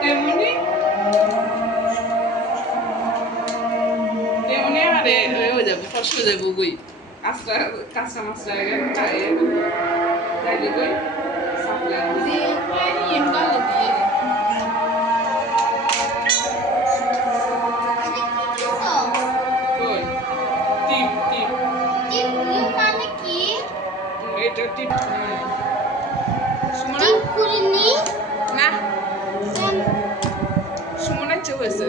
তেমনি তেমনি আরে হয়ে যাবে ফসল হয়ে যাবো গই কাঁচা কাঁচা মাছটা খাই যাইলে গই সাপ্লাই টিপ টিপ এটা টিপ সুমনা না সুমনার চেয়ে হয়েছে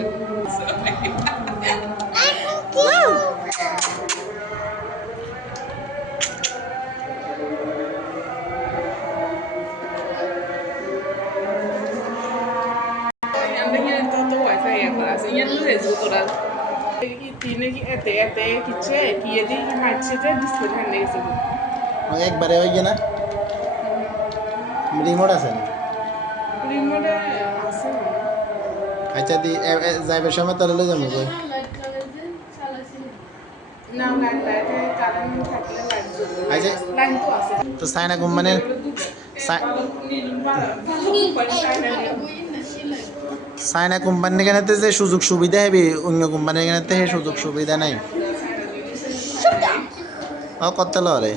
একবারে হয়ে গিয়ে না রিমোট আছে আচ্ছা দি যাইবার সময় তোর লই যাবো কই আচ্ছা তো সাইনা কোম্পানির সাইনা কোম্পানির এখানেতে যে সুযোগ সুবিধা হবে অন্য কোম্পানির এখানেতে সেই সুযোগ সুবিধা নাই ও কত লরে